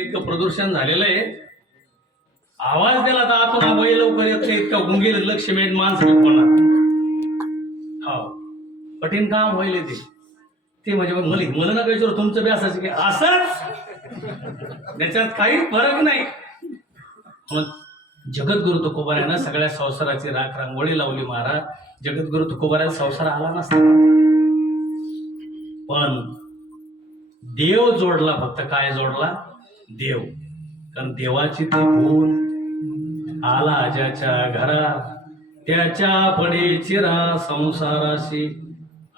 इतकं प्रदूषण झालेलं आहे. आवाज दिला तर आतून आबाई लवकर येत नाही, इतका गुंगीर लक्ष मिळत माणसं होणार. हो, कठीण काम होईल ते म्हणजे मग मला नका विचारू तुमचं बी असायचं की असंच, त्याच्यात काही फरक नाही. मग जगद्गुरु तुकोबारायानं सगळ्या संसाराची राख रांगोळी लावली महाराज. जगद्गुरु तुकोबाराया संसार आला नसता, पण देव जोडला. फक्त काय जोडला? देव. कारण देवाची ती गुण आला ज्याच्या घरात त्याच्या पडे चिरा संसाराशी.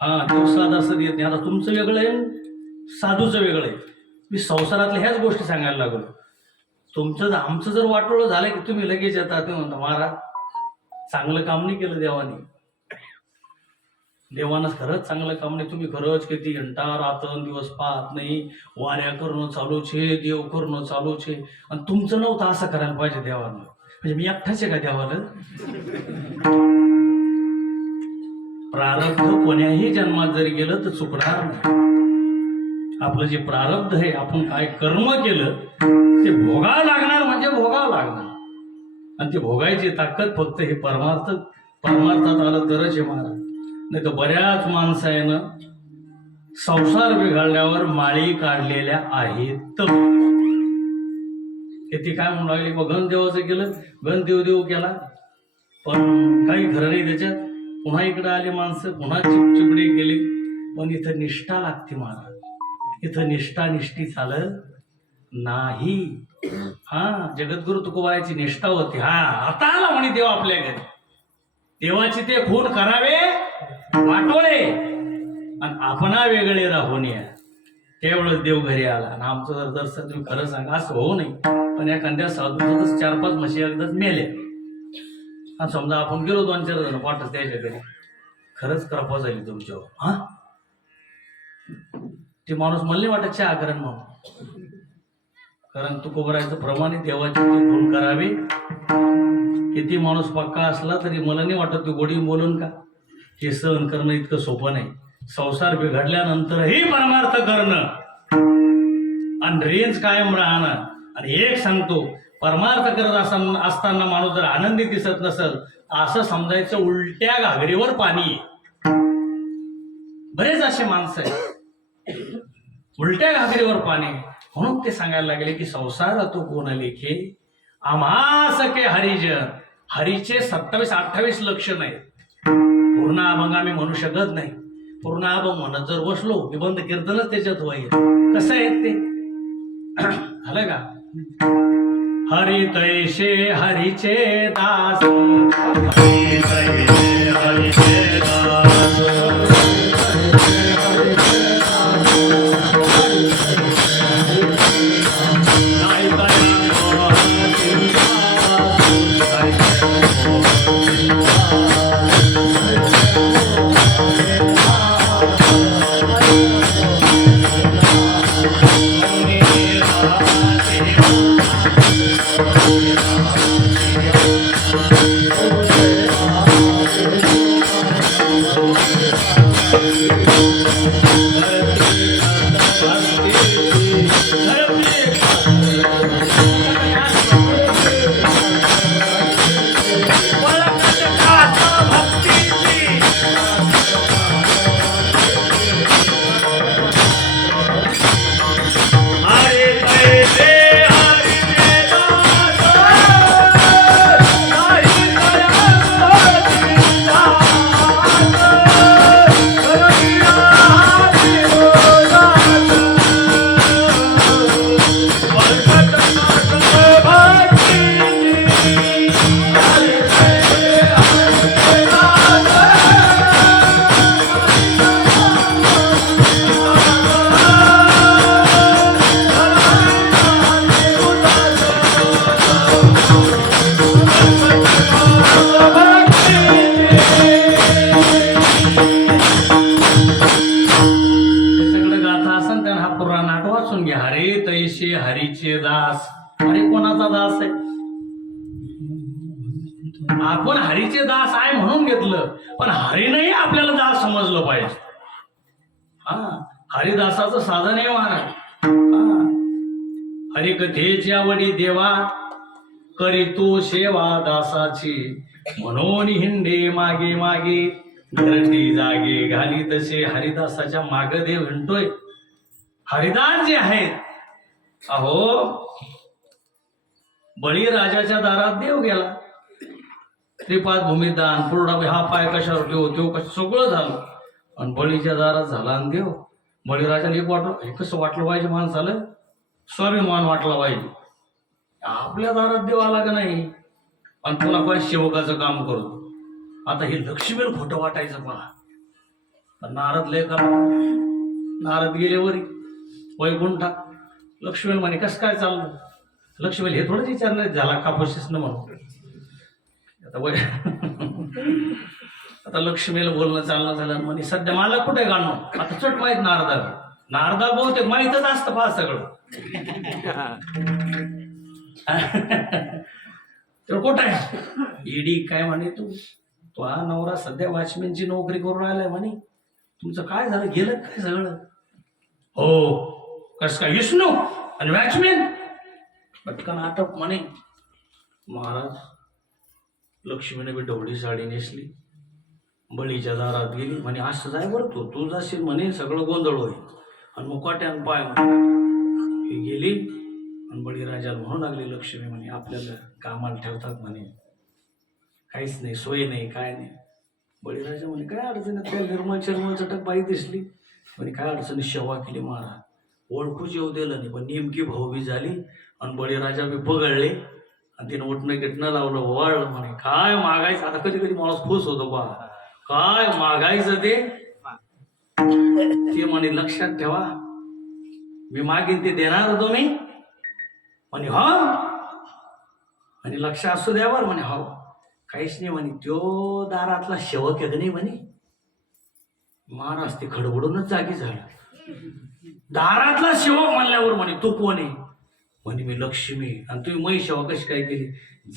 हा, दिवसात असं देत नाही. आता तुमचं वेगळं आहे, साधूचं वेगळं आहे. मी संसारातल्या ह्याच गोष्टी सांगायला लागलो. तुमचं आमचं जर वाटोळं झालं की तुम्ही लगेच येता, ते म्हणता महाराज चांगलं काम नाही केलं देवाने. देवानं खरंच चांगलं काम नाही. तुम्ही खरंच किती घंटा रात्र दिवस पाहत नाही, वाऱ्या करणं चालू छे, देव करणं चालू छे, आणि तुमचं नव्हतं असं करायला पाहिजे देवानं. म्हणजे मी एकटाच आहे का देवाला? प्रारब्ध कोण्याही जन्मात जरी गेलं तर चुकणार नाही. आपलं जे प्रारब्ध आहे, आपण काय कर्म केलं ते भोगावं लागणार, म्हणजे भोगावं लागणार. आणि ते भोगायची ताकद फक्त हे परमार्थात आलं तरच आहे महाराज. नाही तर बऱ्याच माणसानं संसार बिघडल्यावर माळी काढलेल्या आहेत. किती काय म्हणू लागले, घन देवाचं केलं, घन देव केला, पण काही खरं नाही त्याच्यात. पुन्हा इकडे आले माणसं, पुन्हा चिपचिपडे केले. पण इथं निष्ठा लागते महाराज. इथं निष्ठी चालत नाही. हा, जगद्गुरु तुकोबारायाची निष्ठा होती. हा, आता आला म्हणे देव आपल्या घरी. देवाची ते खून करावे वाटोळे आणि आपणा वेगळे राहून या, त्यावेळेस देव घरी आला. आणि आमचं जर दर्शन तुम्ही खरं सांगा असं होऊ नाही, पण एखाद्या साधूच 4-5 म्हशी एकदाच मेले. आणि समजा आपण गेलो 2-4 जण वाटत त्याच्या घरी, खरंच कृपा झाली तुमच्यावर. हा, ते माणूस मला वाटत चहा करण म्हणून. कारण तुकोबारायाचं प्रमाणे देवाची खून करावी. किती माणूस पक्का असला तरी मला नाही वाटत तू गोडी बोलून का हे सहन करणं इतकं सोपं नाही. संसार बिघडल्यानंतरही परमार्थ करणं आणि रेंज कायम राहणं. आणि एक सांगतो, परमार्थ करत असताना माणूस जर आनंदी दिसत नसेल, असं समजायचं उलट्या घागरीवर पाणी आहे. बरेच असे माणसं आहेत उलट्या घागरीवर पाणी. म्हणून ते सांगायला लागले की संसार तो कोण लेखे आम्हास के हरिजन. हरीचे 27-28 लक्षण आहेत. पूर्ण अभंग आम्ही म्हणू शकत नाही. पूर्ण अभंग म्हणत जर बसलो की बंद कीर्तनच त्याच्यात होईल. कसं आहे ते झालं का? हरी तैसे हरीचे दास, हरी तैसे हरीचे दास. हरीचे दास. हरी कोणाचा दास आहे? आपण हरीचे दास आहे म्हणून घेतलं, पण हरीनंही आपल्याला दास समजलं पाहिजे. हा, हरिदासाचं साधन आहे महाराज. हरिकथेची आवडी देवा, करी तू सेवा दासाची, म्हणून हिंडे मागे मागे, घरटी जागे घाली तसे. हरिदासाच्या माग देव हिंडतोय. हरिदास जे आहेत, अहो बळीराजाच्या दारात देव गेला. त्रिपाद भूमिदान, पूर्ण हा पाय कशावर ठेव, तो कसं सगळं झालं. आणि बळीच्या दारात झाला आणि देव. बळीराजाला एक वाटलं, हे कसं वाटलं पाहिजे माणसाला, स्वाभिमान वाटला पाहिजे. आपल्या दारात देव आला का नाही, आणि पुन्हा पण सेवकाचं काम करतो. आता हे लक्ष्मीला खोटं वाटायचं पहा. नारद लय करा. नारद गेले वरी वैकुंठा. लक्ष्मीला म्हणे कसं काय चाललं. लक्ष्मीला हे थोडंच विचारणार झाला कापूस न म्हणून. आता लक्ष्मीला बोलणं चालणं झालं. म्हणे सध्या मला कुठे गाणं. आता चट माहित नारदाला. नारदा बहुतेक माहीतच असतं पहा सगळं. तर कुठं आहे ईडी. काय म्हणे तू हा नवरा सध्या वॉचमॅनची नोकरी करून राहिलाय म्हणे. तुमचं काय झालं, गेलं काय सगळं. हो कस काय विष्णू आणि वॉचमॅन. पटकन आटप म्हणे. महाराज लक्ष्मीने बी ढवळी साडी नेसली, बळीच्या दारात गेली. म्हणे असं जाय बरं तू जाशील म्हणे, सगळं गोंधळ होईल. आणि मग कोट्यान पाय म्हणे गेली. आणि बळीराजाला म्हणू लागली लक्ष्मी म्हणे आपल्याला कामाला ठेवतात म्हणे, काहीच नाही सोय नाही काय नाही. बळीराजा म्हणे काय अडचण आहे, त्या निर्मळ चर्मळ चटक बाई दिसली म्हणे काय अडचणी सेवा केली महाराज. ओळखूच येऊ दिलं नाही, पण नेमकी भाऊबी झाली. आणि बळीराजा बी पगळले. आणि तिनं उठणं गिटणं लावलं, वळलं. म्हणे काय मागायचं. आता कधी कधी माणूस खुश होतो बा, काय मागायचं ते म्हणे लक्षात ठेवा, मी मागेन ते देणार तुम्ही. म्हणे हो. आणि लक्ष असू द्यावर. म्हणे हो. काहीच नाही म्हणे. त्यो दारातला सेवक आहे नाही म्हणे. महाराज ते खडबडूनच जागी झाला. दारातला सेवक म्हणल्यावर म्हणे तू कोण आहे. म्हणे मी लक्ष्मी. आणि तुम्ही मै सेवा कशी काय केली.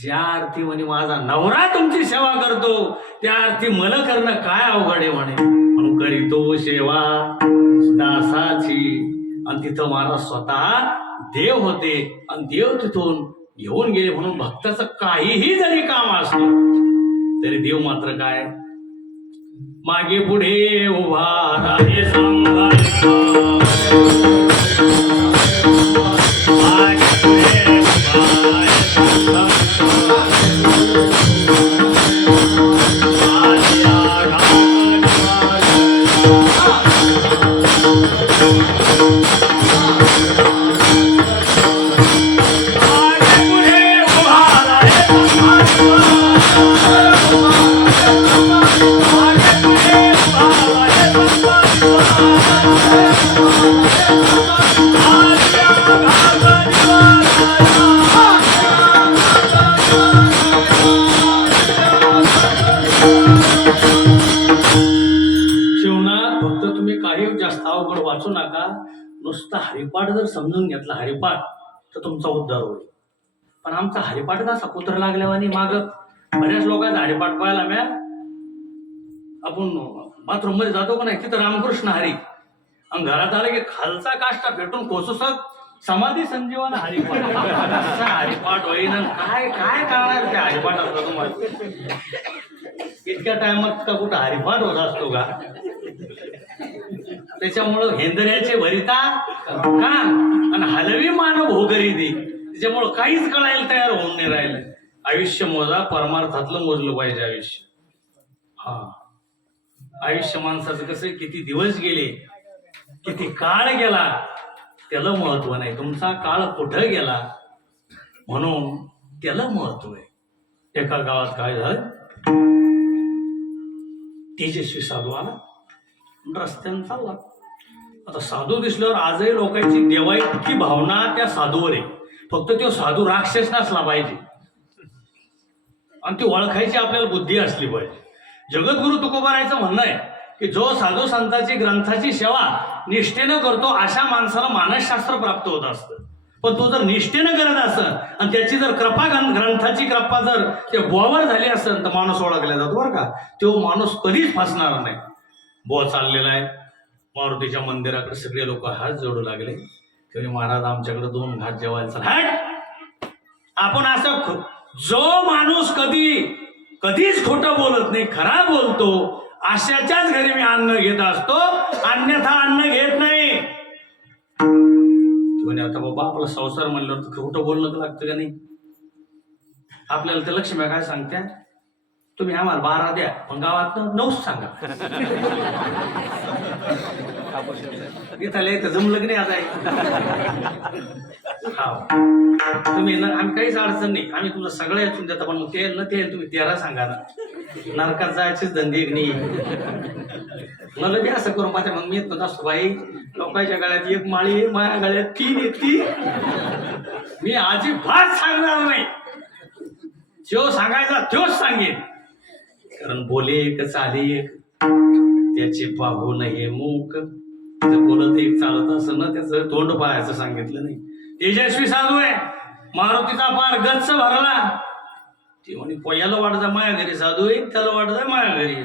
ज्या अर्थी म्हणे माझा नवरा तुमची सेवा करतो, त्या अर्थी मला करणं काय अवघड आहे म्हणे. म्हणून करीतो सेवा दासाची. आणि तिथं महाराज स्वतः देव होते. आणि देव तिथून घेऊन गेले. म्हणून भक्ताचं काहीही जरी काम असलं तरी देव मात्र काय मागे पुढे उभा राहे वाचू नका. नुसता हरिपाठ जर समजून घेतला हरिपाठ तर तुमचा उद्धार होईल. पण आमचा हरिपाठ कसा कुत्र लागल्यावानी माग बऱ्याच लोकांचा हरिपाठ पाहायला म्या. आपण बाथरूम मध्ये जातो का नाही, तिथं रामकृष्ण हरी. आणि घरात आलं की खालचा काष्टा फेटून कोसुस समाधी संजीवन हरिपाठ. हरिपाठ होईन काय काय करणार त्या हरिपाठाचा तुम्हाला. इतक्या टायमात का कुठं हरिपाठ होत असतो का. त्याच्यामुळं हेंदऱ्याचे भरिता का आणि हलवी मानव भोगरी दे. त्याच्यामुळं काहीच कळायला तयार होऊन नाही राहिलं. आयुष्य मोजा, परमार्थातलं मोजलं पाहिजे आयुष्य. हा आयुष्य माणसाचं कसं किती दिवस गेले, किती काळ गेला त्याला महत्व नाही. तुमचा काळ कुठं गेला म्हणून त्याला महत्व आहे. एका गावात काय झालं, तेजस्वी साधू आला रस्त्यानं चालला. आता साधू दिसल्यावर आजही लोकांची देवाइतकी भावना त्या साधूवर आहे. फक्त तो साधू राक्षस नसला पाहिजे आणि ती ओळखायची आपल्याला बुद्धी असली पाहिजे. जगद्गुरु तुकोबारायचं म्हणणं आहे की जो साधू संतांची ग्रंथाची सेवा निष्ठेनं करतो अशा माणसाला मानसशास्त्र प्राप्त होत असतं. पण तो जर निष्ठेनं करत असेल आणि त्याची जर कृपा ग्रंथाची कृपा जर त्या बुवावर झाली असेल तर माणूस ओळखला जातो बरं का. तो माणूस कधीच फसणार नाही. बुवा चाललेला आहे मारुतीच्या मंदिराकडे, सगळे लोक हात जोडू लागले. तरी महाराज आमच्याकडे 2 घास जेवायला चला. हट! आपण असं जो माणूस कधीच खोटं बोलत नाही, खरा बोलतो, अशाच्याच घरी मी अन्न घेत असतो, अन्यथा अन्न घेत नाही. म्हणे आता बाबा आपला संसार म्हणल्यावर तर खोटं बोलणं तर लागतं का नाही. आपल्याला तर लक्ष्मी काय सांगत्या, तुम्ही आम्हाला 12 द्या पण गावात 9 सांगा. इथं जमलं की नाही आता. तुम्ही ना आम्ही काहीच अडचण नाही, आम्ही तुला सगळं याचून देता, पण मग तेल तुम्ही 13 सांगा ना. नरकात जायचेच धंदे नाही. मला बी असं करून पाहते, मग मी येत असतो बाई लोकांच्या गळ्यात 1 माळी, माझ्या गळ्यात 3 येते. मी अजिबात सांगणार नाही. जो सांगायचा तोच सांगेन. कारण बोले एक चाले एक, त्याचे पाहून हे मूक. बोलत एक चालत असं ना, त्याचं तोंड पाहायचं सांगितलं नाही. तेजस्वी साधू आहे, मारुतीचा पार गच्च भरला. ते म्हणे पोयाला वाटत माया घरी साधू आहे, त्याला वाटत माया घरी.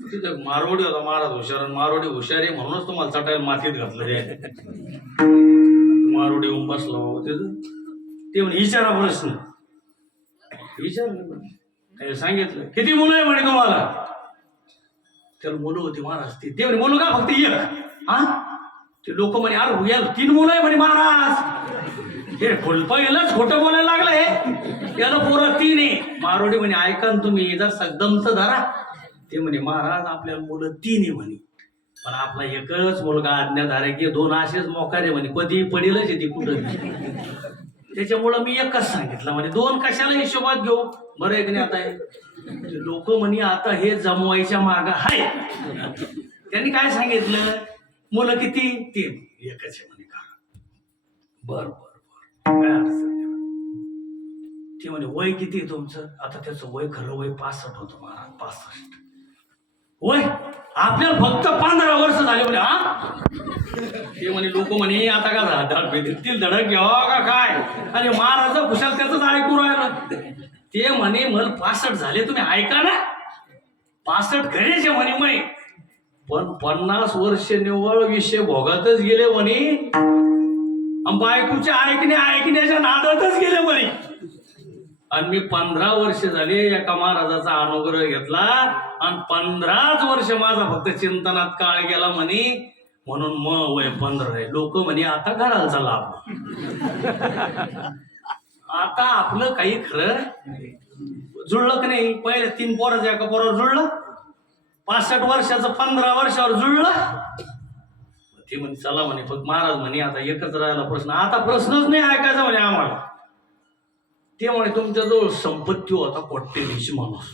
तिथं मारवाडी होता महाराज हुशार, मारवाडी हुशार आहे म्हणूनच तुम्हाला चटायला मातीत घातलं. मारवाडी येऊन बसला बाबा तिथं. ते म्हणे विचारा प्रश्न. विचारलं, सांगितलं किती मुलं आहे म्हणे तुम्हाला. त्याला मुलं होती महाराज. ते म्हणे मुलं का फक्त 1. हा ते लोक म्हणे अरे याला 3 मुलं आहे म्हणे महाराज. हे पहिलंच खोटं बोलायला लागलंय, याला पोरं 3 आहे. मारवाडी म्हणे ऐका ना तुम्ही जर सगदमच धरा. ते म्हणे महाराज आपल्याला मुलं 3 आहे म्हणे, पण आपला एकच मुलगा आज्ञाधारक आहे, 2 असेच मोकारे म्हणे, कधी पडेलच येते कुठं. त्याच्यामुळं मी एकच सांगितलं म्हणे, 2 कशाला हिशोबात घेऊ. बरं एक नाही आता लोक म्हणे आता हे जमवायच्या माग आहे. त्यांनी काय सांगितलं, मुलं किती 3, एकच आहे म्हणे. का बर काय अडचण नाही. ते म्हणे वय किती तुमचं. आता त्याचं वय खरं वय 65 होतं महाराज. 65 वय. आपल्याला फक्त 15 वर्ष झाले म्हणे. हा ते म्हणे लोक म्हणे आता का धडक धडक घ्यावा का काय. आणि महाराज कुशाल त्याच ऐकू राहिलं. ते म्हणे मला 65 झाले, तुम्ही ऐका ना. 65 खरेचे म्हणे मै, पण 50 वर्ष निव्वळ विषय भोगातच गेले म्हणे. बायकोचे ऐकण्याच्या नादातच गेले म्हणे. आणि मी 15 वर्ष झाले एका महाराजाचा अनुग्रह घेतला, आणि 15च वर्ष माझा फक्त चिंतनात काळ गेला म्हणे. म्हणून मग वय 15 आहे. लोक म्हणे आता घराला चला आता आपलं काही खरं जुळलं की नाही. पहिले 3 पोराचं एका पोरावर जुळलं, 65 वर्षाचं 15 वर्षावर जुळलं. ते म्हणे चला म्हणे, फक्त महाराज म्हणे आता एकच राहिला प्रश्न. आता प्रश्नच नाही ऐकायचा म्हणे आम्हाला. ते म्हणे तुमच्याजवळ संपत्ती होता कोट्यधीश माणूस.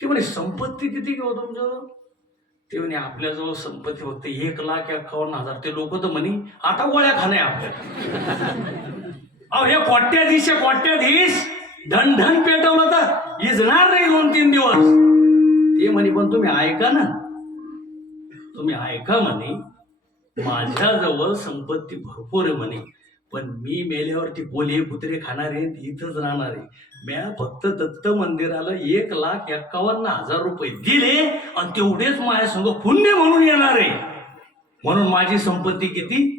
ते म्हणे संपत्ती किती घेऊ तुमच्याजवळ. ते म्हणे आपल्याजवळ संपत्ती फक्त 1,51,000. ते लोक तर म्हणे आता गोळ्या खाणे आपल्या. अहो हे कोट्याधीश धन पेटवलं तर इजणार नाही 2-3 दिवस. ते म्हणे पण तुम्ही ऐका ना, तुम्ही ऐका म्हणे, माझ्याजवळ संपत्ती भरपूर आहे म्हणे, पण मी मेल्यावरती बोले कुत्रे खाणारे इथंच राहणार आहे. म्या फक्त दत्त मंदिराला 1,51,000 रुपये दिले, आणि तेवढेच माझ्या संग पुण्य म्हणून येणार आहे. म्हणून माझी संपत्ती किती.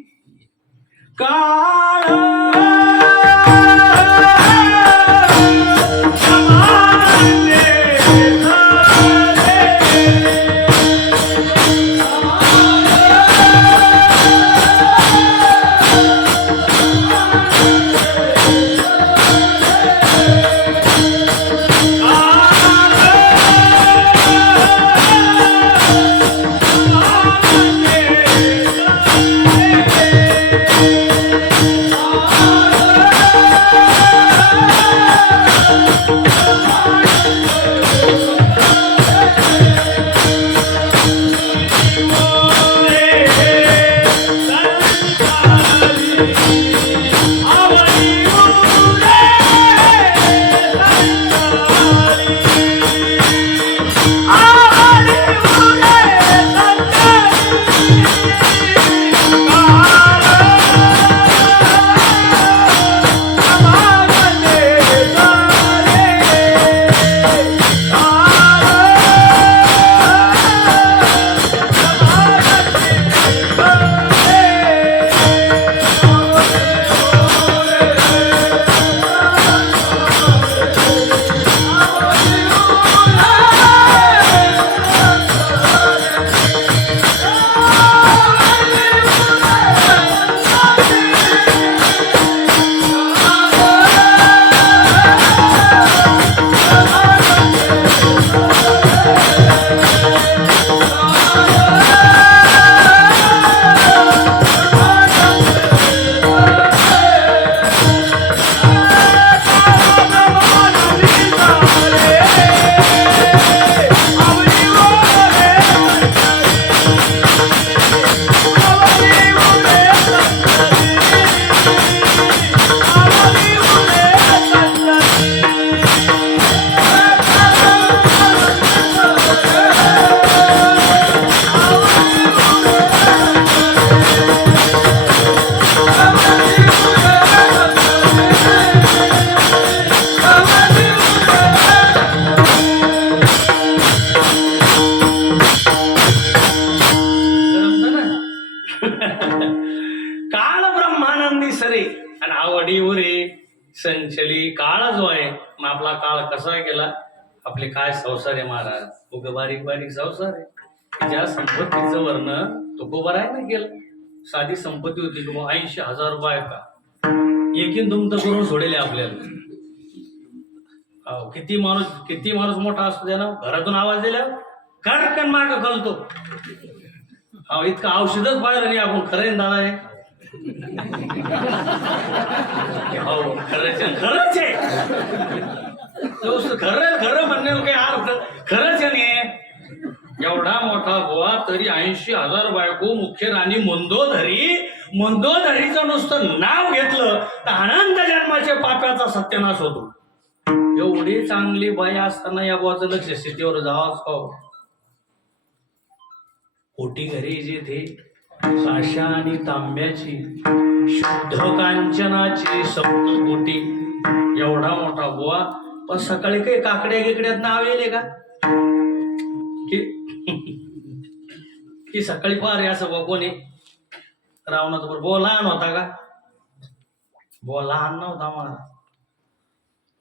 आवडीवरे संचली काळ जो आहे, मग आपला काळ कसा गेला, आपले काय संसार आहे महाराज, उग बारीक बारीक संसार आहे. ज्या संपत्तीचं वर्णन तुकोबाराय नाही केलं. साधी संपत्ती होती की 80,000 बायका एकीन तुमचं करून सोडेले आपल्याला. किती माणूस मोठा असतो त्यानं घरातून आवाज दिला कडकन माग कळतो. इतकं औषधच पाहिलं नाही आपण. खरं दादा आहे. हो खरंच आहे. खरं म्हणण्याला काही अर्थ खरंच आहे नाही. एवढा मोठा गोवा तरी 80,000 बायको, मुख्य राणी मंदोदरीचं नुसतं नाव घेतलं तर अनंत जन्माच्या पाप्याचा सत्यानाश होतो. एवढी चांगली बाई असताना या बुवाचं लक्ष स्थितीवर जावाच पाहू. कोटी घरी जेथे साशा आणि तांब्याची शुद्ध कांचनाची सप्तकोटी. एवढा मोठा बुवा, पण सकाळी काही काकड्या गिकड्यात नाव येले का की सकाळी पार असं बुवा कोणी रावणाचा बरोबर बुवा लहान होता का? बुवा लहान नव्हता मला.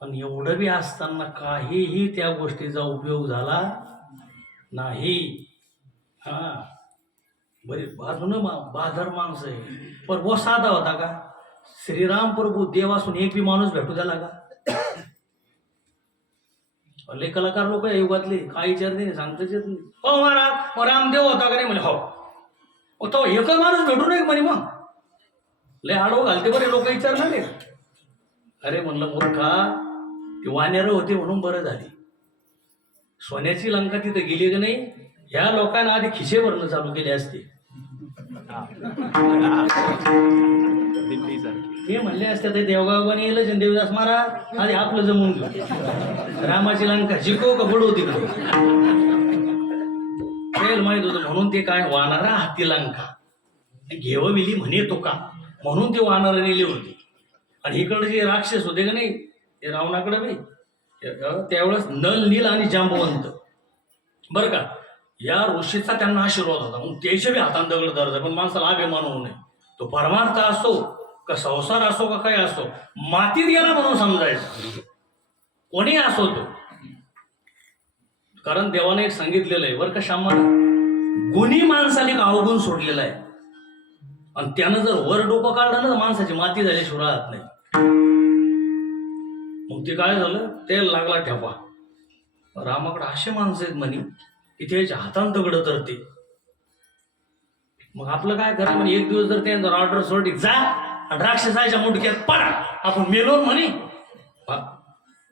पण एवढं बी असताना काहीही त्या गोष्टीचा उपयोग झाला नाही. बरी बाजून बाजार माणसं आहे, पण वो साधा होता का? श्रीराम प्रभू देव असून एक बी माणूस भेटू द्याला का? लय कलाकार लोक आहे युगातले, काय विचारते नाही, सांगताच येत नाही. हो महाराज मग रामदेव होता का नाही म्हणे. हो तो एकच माणूस भेटू नये म्हणे. मग लय आडव घालते बरे लोक विचारणार नाही. अरे म्हणलं मूर्खा, ती वानेर होती म्हणून बरं झाली. सोन्याची लंका तिथं गेली का नाही, ह्या लोकांना आधी खिशे भरणं चालू केले असते. ते म्हणले असते ते देवगावाने येईल देवदास महाराज आधी आपलं जमून घेऊ. रामाची लंका जिको का बुडू तिकडे माहित होतं म्हणून ते काय वानरा हाती लंका घेव मिली म्हणे तो का म्हणून ते वानर नेली होती. आणि इकडे जे राक्षस होते का नाही ते रावणाकडे बी त्यावेळेस नल नील आणि जांबवंत बरं का, या ऋषीचा त्यांना आशीर्वाद होता. मग त्याच्या बी हातान दगड धरत, पण माणसाला अभिमान होऊ नये. तो परमार्थ असो का संसार असो का काय असो, मातीत गेला म्हणून समजायचं. कोणी असो तो, कारण देवाने एक सांगितलेलं आहे बरं का श्यामाला, गुणी माणसाने अवगुण सोडलेला आहे. आणि त्यानं जर वर डोकं काढलं ना तर माणसाची माती झाल्याशिवाय राहत नाही. मग ते काय झालं, तेल लागला ठेपा. रामाकडे असे माणसं आहेत म्हणे की त्याच्या हातान दगड तरते. मग आपलं काय करा म्हणे, एक दिवस जर त्यांचा ऑर्डर सोडली जा आणि राक्षसाच्या मुंडक्यात पडा आपण मेलो म्हणे.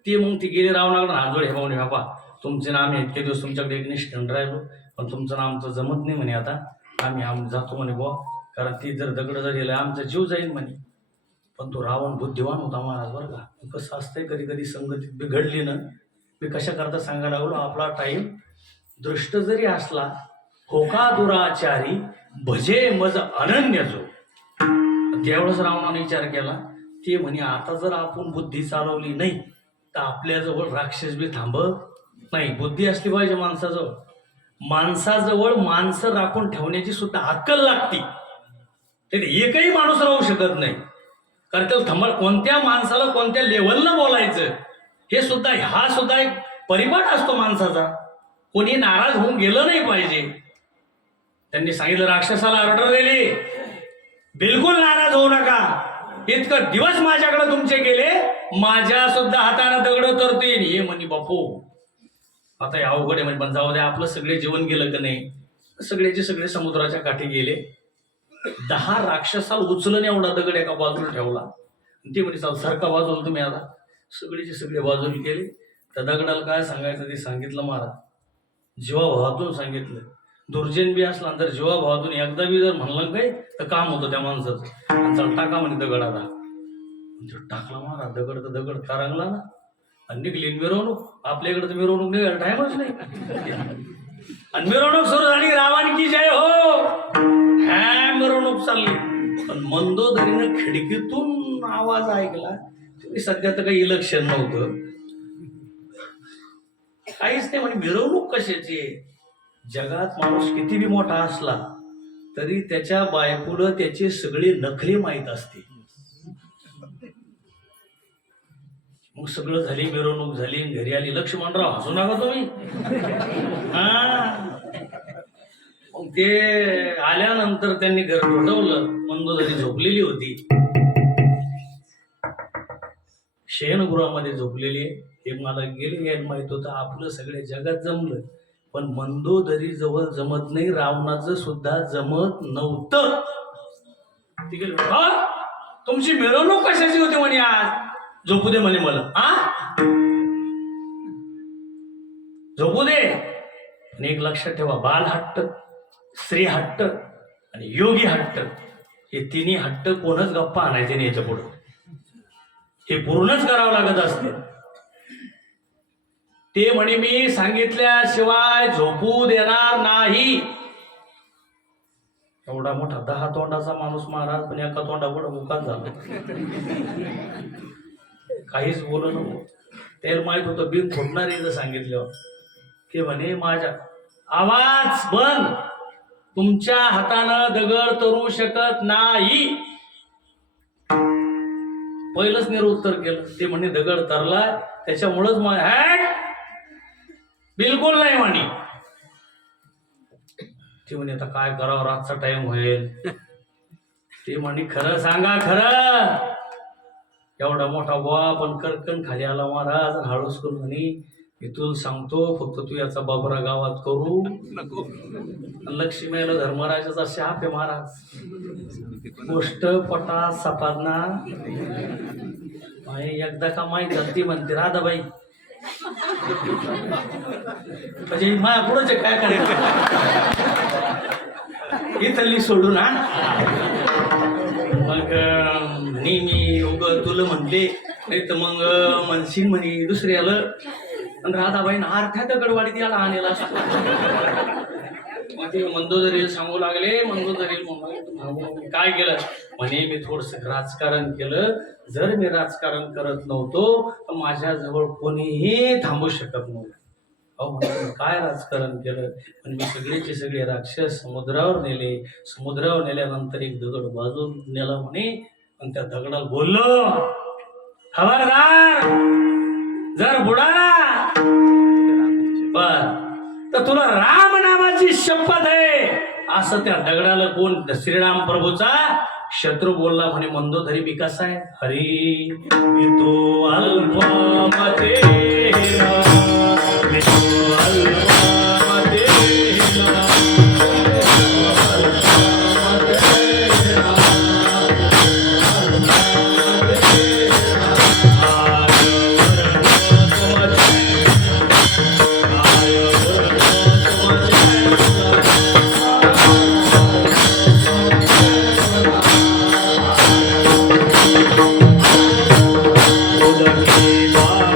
ते मग ती गेले रावणाकडे हात जोडे म्हणे, बाबा तुमचे नाम इतके दिवस तुमच्याकडे एक निष्ठन राहिलो, पण तुमचं नाम तर जमत नाही म्हणे. आता आम्ही जातो म्हणे बुवा, कारण ती जर दगड जर गेला आमचा जीव जाईल म्हणे. पण तो रावण बुद्धिवान होता महाराज बरं का. कसं असतंय कधी कधी संगतीत बिघडली ना, मी कशा करता सांगायला लागलो, आपला टाईम दृष्ट जरी असला होका दुराचारी भजे मज अनन्य जो. त्यावेळेस रावणाने विचार केला, ते म्हणे आता जर आपण बुद्धी चालवली नाही तर आपल्याजवळ राक्षस बी थांबत नाही. बुद्धी असली पाहिजे माणसाजवळ. माणसाजवळ माणसं राखून ठेवण्याची सुद्धा अक्कल लागती. एकही माणूस राहू शकत नाही, कारण त्याला थांबा कोणत्या माणसाला कोणत्या लेवलला बोलायचं हे सुद्धा हा सुद्धा एक परिपाठ असतो माणसाचा. कोणी नाराज होऊन गेलं नाही पाहिजे. त्यांनी सांगितलं, राक्षसाला ऑर्डर दिली, बिलकुल नाराज होऊ नका. इतकं दिवस माझ्याकडे तुमचे गेले, माझ्या सुद्धा हाताने दगड तरतील. हे म्हणे बापू आता हे अवघड आहे म्हणे, पण जाऊ द्या, आपलं सगळे जीवन गेलं का नाही. सगळेचे सगळे समुद्राच्या काठी गेले. 10 राक्षसाला उचलून एवढा दगड एका बाजूला ठेवला. ते म्हणजे चाल सारखा बाजूला तुम्ही आता सगळेचे सगळे बाजूला केले. त्या दगडाला काय सांगायचं ते सांगितलं महाराज, जीवाभावातून सांगितलं. दुर्जन बी असला तर जीवाभावातून एकदा बी जर म्हणलं काय तर काम होतं त्या माणसाचं. आणि चल टाका म्हणे दगड. आता टाकला महाराज दगड, तर दगड तरंगला ना आणि निघली मिरवणूक. आपल्याकडे तर मिरवणूक निघायला टाइमच नाही. आणि मिरवणूक सुरू झाली, रावण की जय हो, ह्या मिरवणूक चालली. पण मंदोदरीनं खिडकीतून आवाज ऐकला. सध्या तर काही इलेक्शन नव्हतं, काहीच नाही म्हणे, मिरवणूक कशाची. जगात माणूस किती बी मोठा असला तरी त्याच्या बायकोला त्याचे सगळे नखरे माहीत असते. मग सगळं झाली, मिरवणूक झाली, घरी आली. लक्ष्मणराव हसू नका तुम्ही. हा, मग ते आल्यानंतर त्यांनी घर लोटवलं. मंदोदरी झोपलेली होती, शयनगृहामध्ये झोपलेली. हे मला गेले यायला माहित होतं. आपलं सगळ्या जगात जमलं, पण मंदोदरी जवळ जमत नाही. रावणाचं सुद्धा जमत नव्हतं. तुमची मिरवणूक कशाची होती म्हणे आज? झोपू दे म्हणे मला. झोपू दे. आणि एक लक्षात ठेवा, बाल हट्ट, स्त्री हट्ट आणि योगी हट्ट, हे तिन्ही हट्ट कोणच गप्पा आणायचे नाही याच्या पुढं. हे पूर्णच करावं लागत असते. ते म्हणे मी सांगितल्याशिवाय झोपू देणार नाही. एवढा मोठा 10 तोंडाचा माणूस महाराज, पण एका तोंडापुढे मुकात झाला. काहीच बोलू नको. त्याला माहित होतं बिन फुटणारे सांगितलं. ते म्हणे माझ्या आवाज बंद, तुमच्या हातानं दगड तरू शकत नाही. पहिलंच निरुत्तर केलं. ते म्हणे दगड तरलाय त्याच्यामुळंच बिलकुल नाही म्हणे. ते म्हणे आता काय करावं, रातचा टाइम होईल. ते म्हणे खरं सांगा, खरं. एवढा मोठा गोवा पण करकन खाली आला महाराज. हळूच करून म्हणे मी तुला सांगतो, फक्त तू याचा बाबरा गावात करू नको. लक्ष्मीला धर्मराजाचा शाप आहे महाराज. गोष्ट पटा सपादना एकदा का माहीत झाली म्हणते राधाबाई. म्हणजे माया पुढे काय करायचं, इथली सोडून. मग नेहमी उग तुला म्हणले नाही तर मग म्हणशील म्हणे दुसऱ्याला. आणि राधाबाईनं अर्थात दगडवाडीत याला आणला. मग ते मंदोदरीला सांगू लागले. मंदोदरी काय केलं म्हणे मी थोडस राजकारण केलं. जर मी राजकारण करत नव्हतो तर माझ्याजवळ कोणीही थांबू शकत नव्हतं. अहो म्हणजे काय राजकारण केलं, पण मी सगळेचे सगळे राक्षस समुद्रावर नेले. समुद्रावर नेल्यानंतर एक दगड बाजून नेला म्हणे. आणि त्या दगडाला बोललो, खबरदार जर बुडाला बर तर तुला राम नामाची शपथ आहे, असं त्या दगडाला कोण श्रीराम प्रभूचा शत्रू बोलला म्हणे. मंदोदरी मी कसा आहे, हरी मी तो अल्पमते Bye.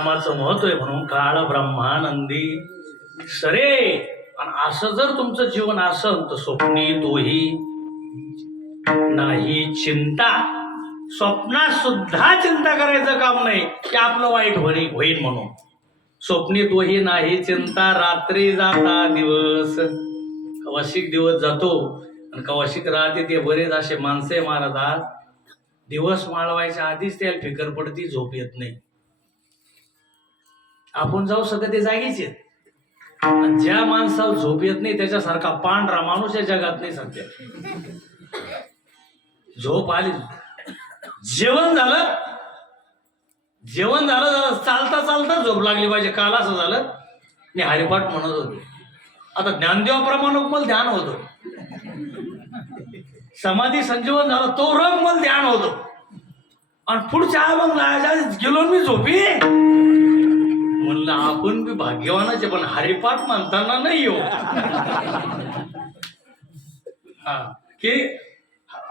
नामाचं महत्व आहे म्हणून काळ ब्रह्मानंदी सरे. आणि असं जर तुमचं जीवन असेल तर स्वप्नी तोही नाही चिंता. स्वप्नात सुद्धा चिंता करायचं काम नाही की आपलं वाईट होईल म्हणून. स्वप्नी तोही नाही चिंता. रात्री जाता दिवस, कवाशिक दिवस जातो आणि कवाशिक राहते. ते बरेच असे माणसे महाराज दिवस माळवायच्या आधीच त्याला फिकर पडती, झोप येत नाही. आपण जाऊ सगळं ते जागीच आहेत. ज्या माणसाला झोप येत नाही त्याच्यासारखा पांढरा माणूस या जगात नाही सध्या. झोप आली, जेवण झालं चालता चालता झोप लागली पाहिजे. काल असं झालं, मी हरिपाठ म्हणत होतो, आता ज्ञानदेवाप्रमाणे मला ध्यान होतं. समाधी संजीवन झालं, तो रंग मला ध्यान होतो. आणि पुढच्या मग गेलो मी झोपी. म्हणलं आपण बी भाग्यवानाचे, पण हरिपाठ म्हणताना नाही हो. हा की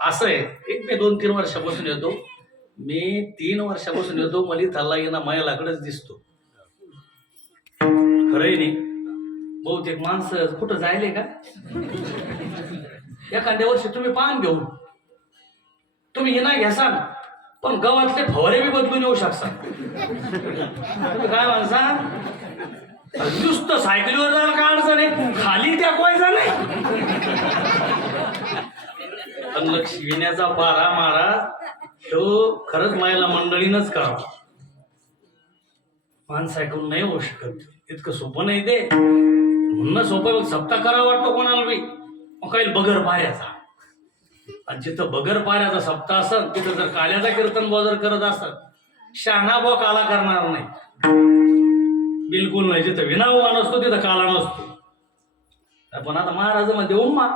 असं आहे. एक मी 2-3 वर्षापासून येतो. मी 3 वर्षापासून येतो. मला थल्ला येणं मायालाकडेच दिसतो. खरंय नाही, बहुतेक माणसं कुठं जायले का. एखाद्या वर्षी तुम्ही पान घेऊन तुम्ही हे नाही घ्यासाल, पण गावातले फवारे बी बदलून येऊ शकता. तुम्ही काय म्हणसा, नुसतं सायकलीवर जायला काय अडचण आहे, खाली त्या कोयचा नाही. पण लक्ष्मीण्याचा पारा मारा तो खरंच मायाला मंडळीनच करावा. माणसं ऐकून नाही होऊ शकत. इतकं सोपं नाही ते. म्हणणं सोपं सप्ताह करावा वाटतो कोणाला बी. मग काही बगर पाऱ्याचा, आणि जिथं बगर पाऱ्याचा सप्ताह असत तिथं जर काल्याचा कीर्तन बाजार करत असत, शहाणा बो काला करणार नाही, बिलकुल नाही. जिथं विनावा नसतो तिथं काला नसतो. पण आता महाराज मध्ये उम्मा,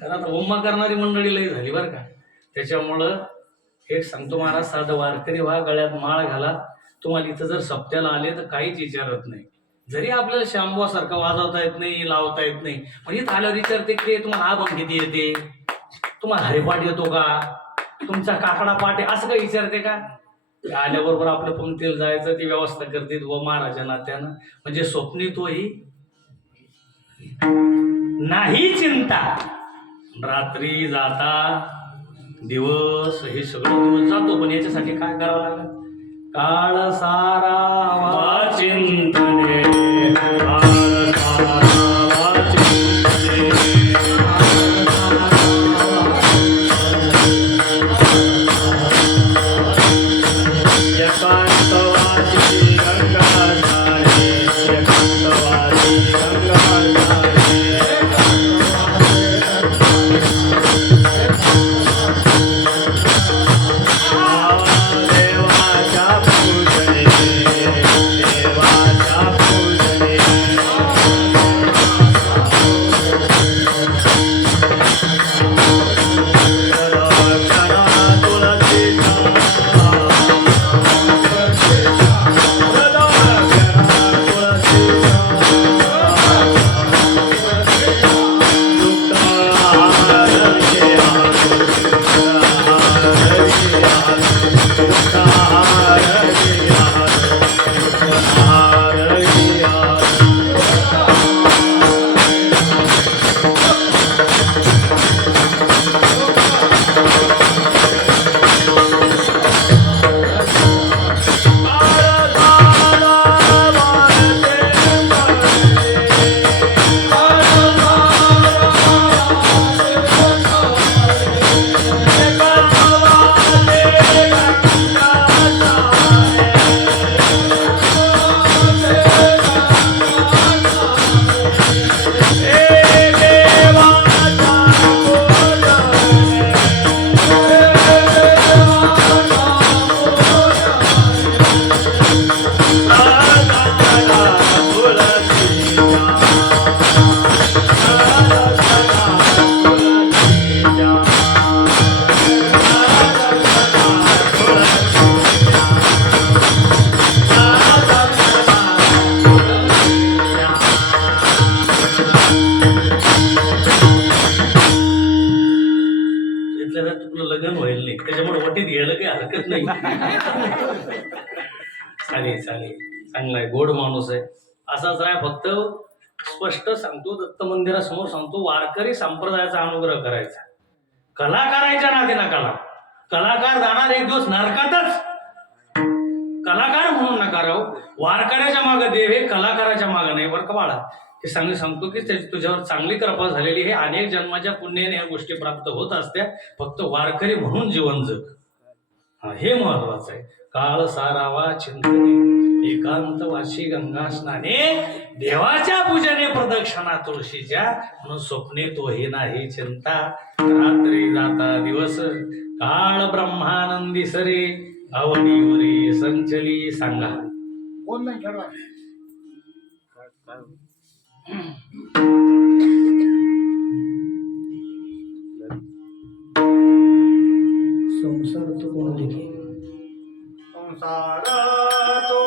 तर आता उम्मा करणारी मंडळी लई झाली बरं का. त्याच्यामुळं एक सांगतो महाराज, साधं वारकरी व्हा, गळ्यात माळ घाला. तुम्हाला इथं जर सप्त्याला आले तर काहीच विचारत नाही. जरी आपल्याला शांबवासारखं वाजवता येत नाही, लावता येत नाही, पण इथं आल्यावर विचारते की तुम्हाला अभंग किती येते, तुम्हाला हरिपाठ येतो का, तुमचा काकडा पाठ आहे, असं काही विचारते का. आल्याबरोबर आपलं पंक्तीला जायचं, ती व्यवस्था करते व महाराजा नात्यानं. म्हणजे स्वप्नी तोही नाही चिंता. रात्री जाता दिवस, हे सगळं दिवस जातो, पण याच्यासाठी काय करावं लागलं. काळ सारा वाचिंतने, काळ सारा वाचिंतने, एकांतवासी गंगाधारे, एकांतवासी गंगाधारे. लग्न व्हायला नाही, त्याच्यामुळे वटीत घ्यायला काही हरकत नाही. चालेल चालेल, चांगला आहे, गोड माणूस आहे. असाच आहे. फक्त स्पष्ट सांगतो, दत्त मंदिरासमोर सांगतो, वारकरी संप्रदायाचा अनुग्रह करायचा. कलाकाराच्या नादी नका. कलाकार जाणार एक दिवस नरकातच. कलाकार म्हणून नका राहू. वारकऱ्याच्या मागे देव हे कलाकाराच्या मागे नाही बरं का बाळा. हे सांगतो की तुझ्यावर चांगली कृपा झालेली आहे. अनेक जन्माच्या पुण्याने ह्या गोष्टी प्राप्त होत असत्या. फक्त वारकरी म्हणून जीवन जग, हे महत्वाचं आहे. काळ सारावा चिंतने एकांत वाशी गंगा स्नाने, देवाच्या पूजने प्रदक्षिणा तुळशीच्या, म्हणून स्वप्ने तोही नाही चिंता. रात्री जाता दिवस काळ ब्रह्मानंदी सरे, अवनीवरी संचली सांगा. कोण नाही ठरला. संसार तो कोण लिखे संसार तो